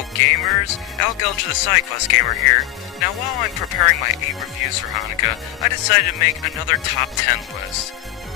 Hello gamers, Alec Alger the SideQuest Gamer here. Now while I'm preparing my 8 reviews for Hanukkah, I decided to make another top 10 list.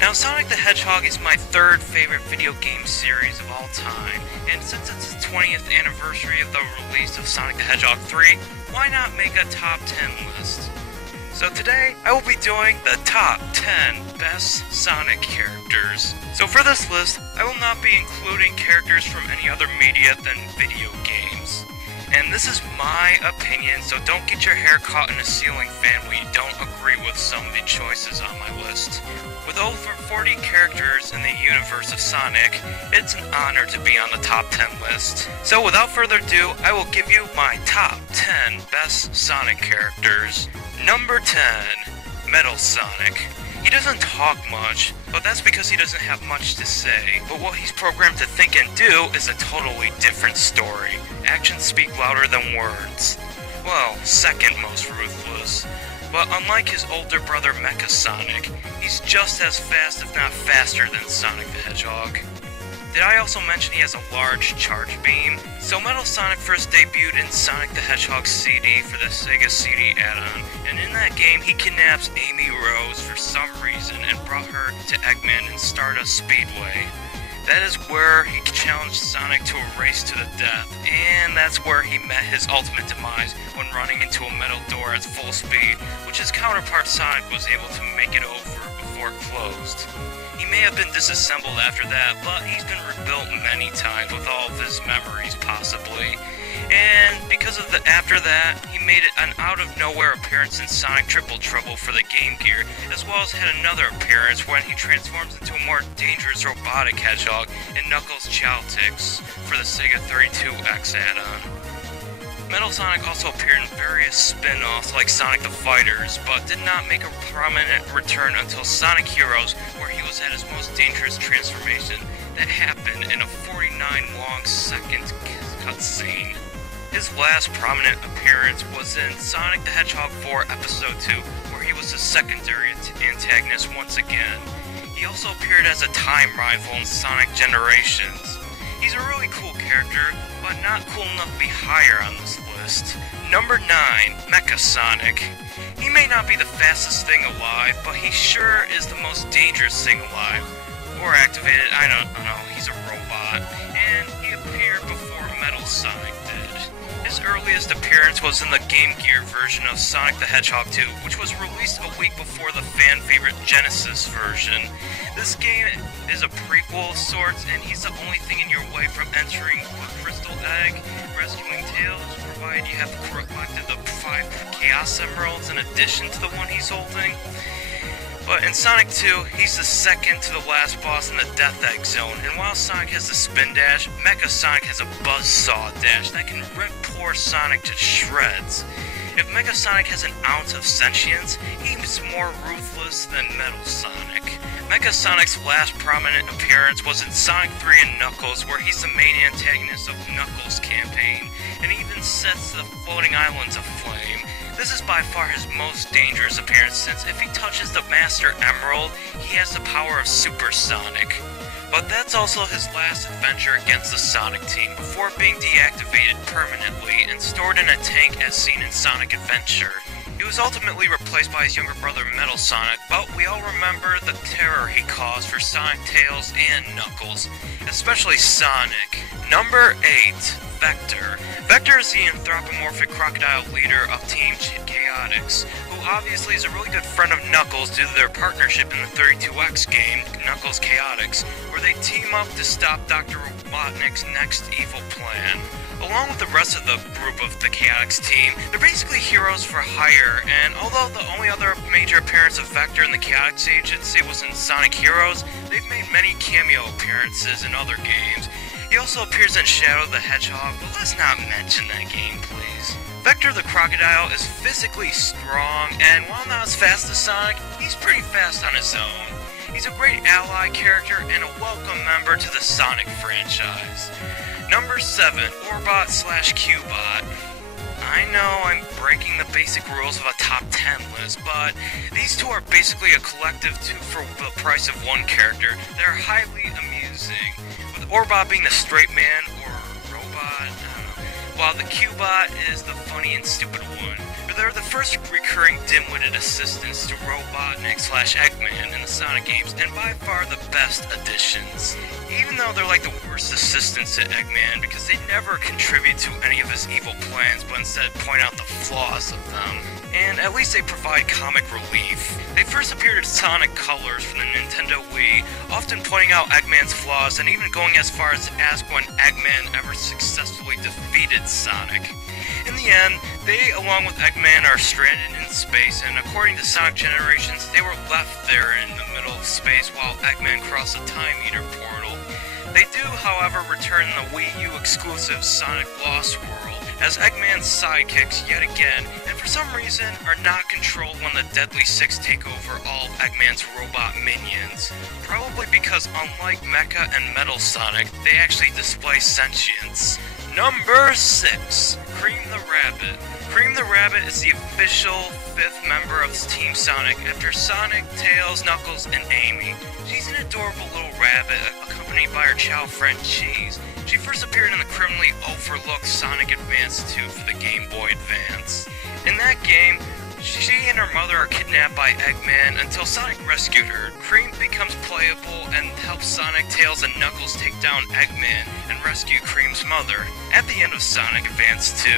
Now Sonic the Hedgehog is my third favorite video game series of all time, and since it's the 20th anniversary of the release of Sonic the Hedgehog 3, why not make a top 10 list? So today, I will be doing the top 10 best Sonic characters. So for this list, I will not be including characters from any other media than video games. And this is my opinion, so don't get your hair caught in a ceiling fan when you don't agree with some of the choices on my list. With over 40 characters in the universe of Sonic, it's an honor to be on the top 10 list. So without further ado, I will give you my top 10 best Sonic characters. Number 10, Metal Sonic. He doesn't talk much, but that's because he doesn't have much to say. But what he's programmed to think and do is a totally different story. Actions speak louder than words. Well, second most ruthless. But unlike his older brother Mecha Sonic, he's just as fast if not faster than Sonic the Hedgehog. Did I also mention he has a large charge beam? So Metal Sonic first debuted in Sonic the Hedgehog CD for the Sega CD add-on, and in that game he kidnaps Amy Rose for some reason and brought her to Eggman and Stardust Speedway. That is where he challenged Sonic to a race to the death, and that's where he met his ultimate demise when running into a metal door at full speed, which his counterpart Sonic was able to make it over before it closed. He may have been disassembled after that, but he's been rebuilt many times with all of his memories possibly. And because of after that, he made it an out-of-nowhere appearance in Sonic Triple Trouble for the Game Gear, as well as had another appearance when he transforms into a more dangerous robotic hedgehog in Knuckles Chowtix for the Sega 32X add-on. Metal Sonic also appeared in various spin-offs like Sonic the Fighters, but did not make a prominent return until Sonic Heroes, where he was at his most dangerous transformation that happened in a 49-long-second cutscene. His last prominent appearance was in Sonic the Hedgehog 4 Episode 2, where he was the secondary antagonist once again. He also appeared as a time rival in Sonic Generations. He's a really cool character, but not cool enough to be higher on this list. Number 9, Mecha Sonic. He may not be the fastest thing alive, but he sure is the most dangerous thing alive. Or activated, I don't know, he's a robot. And he appeared before Metal Sonic did. His earliest appearance was in the Game Gear version of Sonic the Hedgehog 2, which was released a week before the fan-favorite Genesis version. This game is a prequel of sorts, and he's the only thing in your way from entering the Crystal Egg, rescuing Tails, provided you have collected the 5 Chaos Emeralds in addition to the one he's holding. But in Sonic 2, he's the second to the last boss in the Death Egg Zone, and while Sonic has the Spin Dash, Mecha Sonic has a Buzzsaw Dash that can rip poor Sonic to shreds. If Mecha Sonic has an ounce of sentience, he's more ruthless than Metal Sonic. Mecha Sonic's last prominent appearance was in Sonic 3 and Knuckles, where he's the main antagonist of Knuckles' campaign, and even sets the floating islands aflame. This is by far his most dangerous appearance, since if he touches the Master Emerald, he has the power of Super Sonic. But that's also his last adventure against the Sonic team, before being deactivated permanently and stored in a tank as seen in Sonic Adventure. He was ultimately replaced by his younger brother Metal Sonic, but we all remember the terror he caused for Sonic, Tails, and Knuckles, especially Sonic. Number 8, Vector. Vector is the anthropomorphic crocodile leader of Team Chaotix, who obviously is a really good friend of Knuckles due to their partnership in the 32X game, Knuckles Chaotix, where they team up to stop Dr. Robotnik's next evil plan. Along with the rest of the group of the Chaotix team, they're basically heroes for hire, and although the only other major appearance of Vector in the Chaotix Agency was in Sonic Heroes, they've made many cameo appearances in other games. He also appears in Shadow the Hedgehog, but let's not mention that game, please. Vector the Crocodile is physically strong, and while not as fast as Sonic, he's pretty fast on his own. He's a great ally character and a welcome member to the Sonic franchise. Number 7, Orbot/Cubot. I know I'm breaking the basic rules of a top 10 list, but these two are basically a collective two for the price of one character. They're highly amusing, with Orbot being the straight man or robot, I don't know. while the Q-Bot is the funny and stupid one. They're the first recurring dim-witted assistants to Robotnik/Eggman in the Sonic games, and by far the best additions. Even though they're like the worst assistants to Eggman, because they never contribute to any of his evil plans, but instead point out the flaws of them. And at least they provide comic relief. They first appeared in Sonic Colors from the Nintendo Wii, often pointing out Eggman's flaws and even going as far as to ask when Eggman ever successfully defeated Sonic. In the end, they, along with Eggman, are stranded in space, and according to Sonic Generations, they were left there in the middle of space while Eggman crossed a Time Eater portal. They do, however, return in the Wii U exclusive Sonic Lost World as Eggman's sidekicks yet again, and for some reason are not controlled when the Deadly Six take over all of Eggman's robot minions. Probably because unlike Mecha and Metal Sonic, they actually display sentience. Number 6. Cream the Rabbit. Cream the Rabbit is the official 5th member of Team Sonic after Sonic, Tails, Knuckles, and Amy. She's an adorable little rabbit accompanied by her child friend Cheese. She first appeared in the criminally overlooked Sonic Advance 2 for the Game Boy Advance. In that game, she and her mother are kidnapped by Eggman until Sonic rescued her. Cream becomes playable and helps Sonic, Tails, and Knuckles take down Eggman and rescue Cream's mother. At the end of Sonic Advance 2,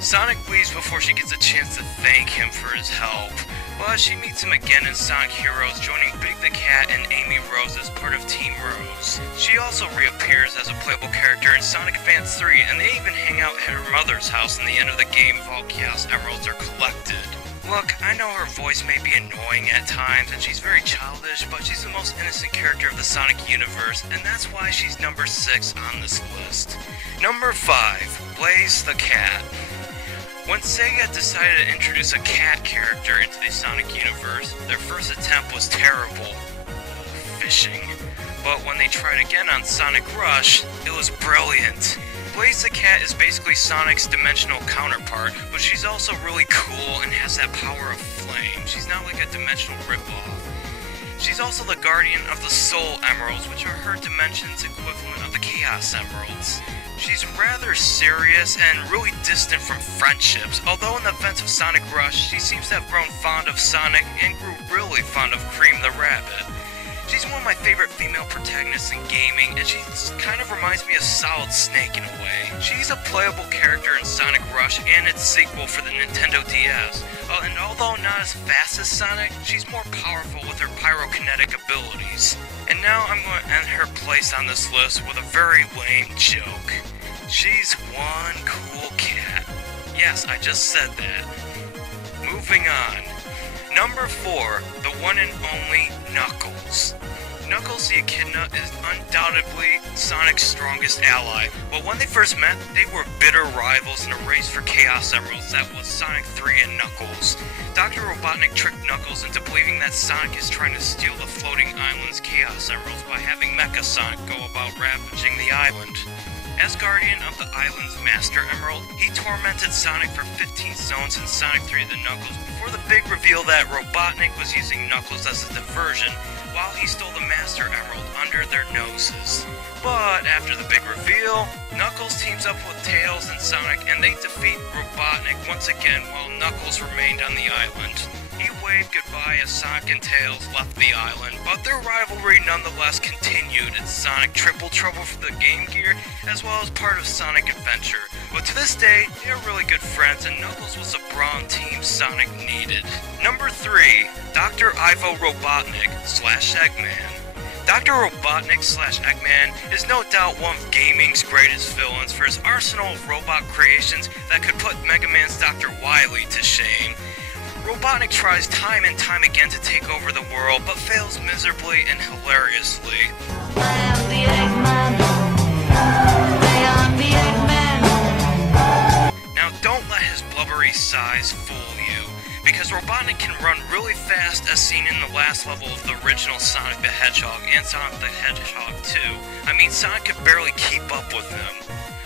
Sonic leaves before she gets a chance to thank him for his help. But she meets him again in Sonic Heroes, joining Big the Cat and Amy Rose as part of Team Rose. She also reappears as a playable character in Sonic Advance 3, and they even hang out at her mother's house in the end of the game if all Chaos Emeralds are collected. Look, I know her voice may be annoying at times, and she's very childish, but she's the most innocent character of the Sonic universe, and that's why she's number 6 on this list. Number 5. Blaze the Cat. When Sega decided to introduce a cat character into the Sonic universe, their first attempt was terrible. Fishing. But when they tried again on Sonic Rush, it was brilliant. Blaze the Cat is basically Sonic's dimensional counterpart, but she's also really cool and has that power of flame. She's not like a dimensional ripoff. She's also the guardian of the Soul Emeralds, which are her dimension's equivalent of the Chaos Emeralds. She's rather serious and really distant from friendships, although in the events of Sonic Rush, she seems to have grown fond of Sonic and grew really fond of Cream the Rabbit. She's one of my favorite female protagonists in gaming, and she kind of reminds me of Solid Snake in a way. She's a playable character in Sonic Rush and its sequel for the Nintendo DS. And although not as fast as Sonic, she's more powerful with her pyrokinetic abilities. And now I'm going to end her place on this list with a very lame joke. She's one cool cat. Yes, I just said that. Moving on. Number 4, the one and only Knuckles. Knuckles the Echidna is undoubtedly Sonic's strongest ally, but when they first met, they were bitter rivals in a race for Chaos Emeralds that was Sonic 3 and Knuckles. Dr. Robotnik tricked Knuckles into believing that Sonic is trying to steal the floating island's Chaos Emeralds by having Mecha Sonic go about ravaging the island. As guardian of the island's Master Emerald, he tormented Sonic for 15 zones in Sonic 3 the Knuckles before the big reveal that Robotnik was using Knuckles as a diversion while he stole the Master Emerald under their noses. But after the big reveal, Knuckles teams up with Tails and Sonic and they defeat Robotnik once again while Knuckles remained on the island. He waved goodbye as Sonic and Tails left the island, but their rivalry nonetheless continued in Sonic Triple Trouble for the Game Gear, as well as part of Sonic Adventure. But to this day, they are really good friends, and Knuckles was the brawn team Sonic needed. Number 3, Dr. Ivo Robotnik/Eggman. Dr. Robotnik/Eggman is no doubt one of gaming's greatest villains for his arsenal of robot creations that could put Mega Man's Dr. Wily to shame. Robotnik tries time and time again to take over the world, but fails miserably and hilariously. I am the Eggman. I am the Eggman. Now don't let his blubbery size fool you, because Robotnik can run really fast as seen in the last level of the original Sonic the Hedgehog and Sonic the Hedgehog 2. I mean, Sonic could barely keep up with him.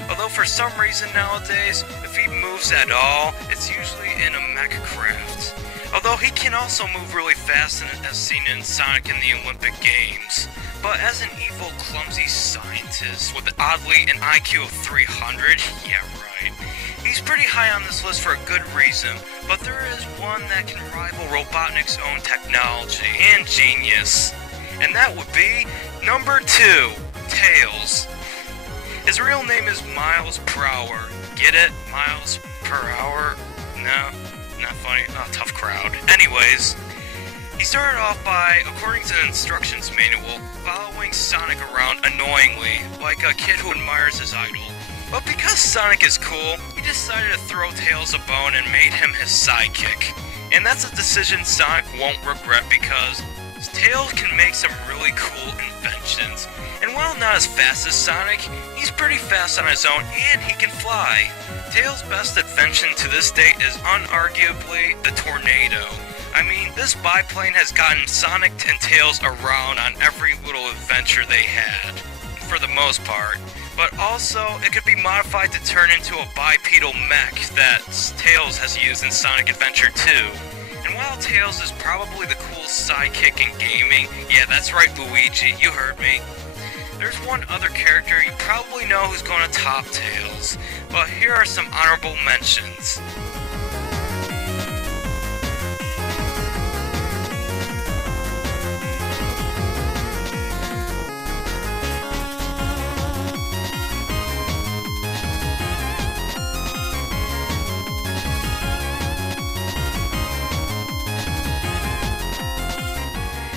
Although for some reason nowadays, if he moves at all, it's usually in a mecha craft. although he can also move really fast as seen in Sonic in the Olympic Games. But as an evil, clumsy scientist with oddly an IQ of 300, yeah right, he's pretty high on this list for a good reason, but there is one that can rival Robotnik's own technology and genius, and that would be number 2, Tails. His real name is Miles per Hour. Get it? Miles per hour? No, not funny. Oh, tough crowd. Anyways, he started off by, according to the instructions manual, following Sonic around annoyingly, like a kid who admires his idol. But because Sonic is cool, he decided to throw Tails a bone and made him his sidekick. And that's a decision Sonic won't regret because Tails can make some really cool inventions. And while not as fast as Sonic, he's pretty fast on his own and he can fly. Tails' best invention to this date is unarguably the tornado. I mean, this biplane has gotten Sonic and Tails around on every little adventure they had, for the most part. But also, it could be modified to turn into a bipedal mech that Tails has used in Sonic Adventure 2. And while Tails is probably the coolest sidekick in gaming, yeah, that's right, Luigi, you heard me. There's one other character you probably know who's going to top Tails, but here are some honorable mentions.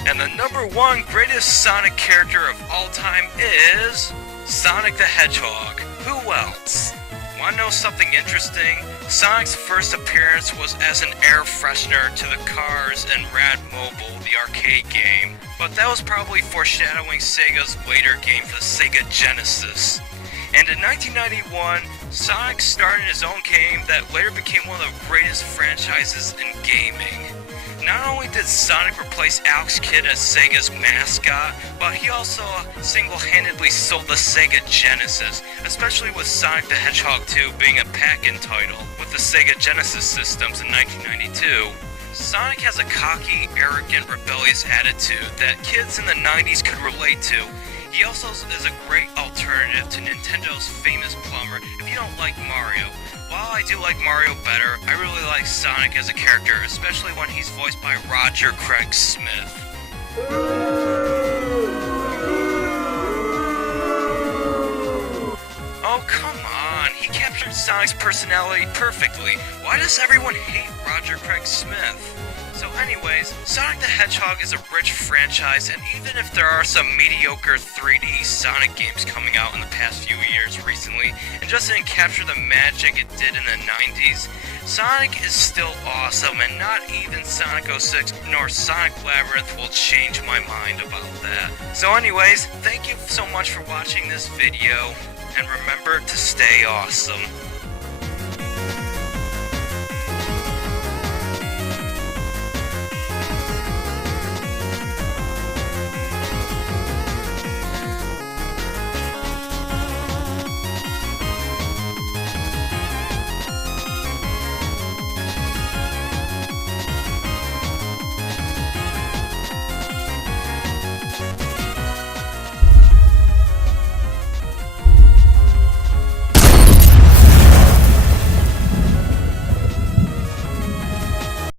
And the number 1 greatest Sonic character of all time is Sonic the Hedgehog. Who else? Wanna know something interesting? Sonic's first appearance was as an air freshener to the Cars and Rad Mobile, the arcade game, but that was probably foreshadowing Sega's later game for the Sega Genesis. And in 1991, Sonic started his own game that later became one of the greatest franchises in gaming. Not only did Sonic replace Alex Kidd as Sega's mascot, but he also single-handedly sold the Sega Genesis, especially with Sonic the Hedgehog 2 being a pack-in title with the Sega Genesis systems in 1992. Sonic has a cocky, arrogant, rebellious attitude that kids in the 90s could relate to. He also is a great alternative to Nintendo's famous plumber if you don't like Mario. While I do like Mario better, I really like Sonic as a character, especially when he's voiced by Roger Craig Smith. Oh, come on, he captured Sonic's personality perfectly. Why does everyone hate Roger Craig Smith? So anyways, Sonic the Hedgehog is a rich franchise, and even if there are some mediocre 3D Sonic games coming out in the past few years recently, and just didn't capture the magic it did in the 90s, Sonic is still awesome, and not even Sonic 06 nor Sonic Labyrinth will change my mind about that. So anyways, thank you so much for watching this video, and remember to stay awesome.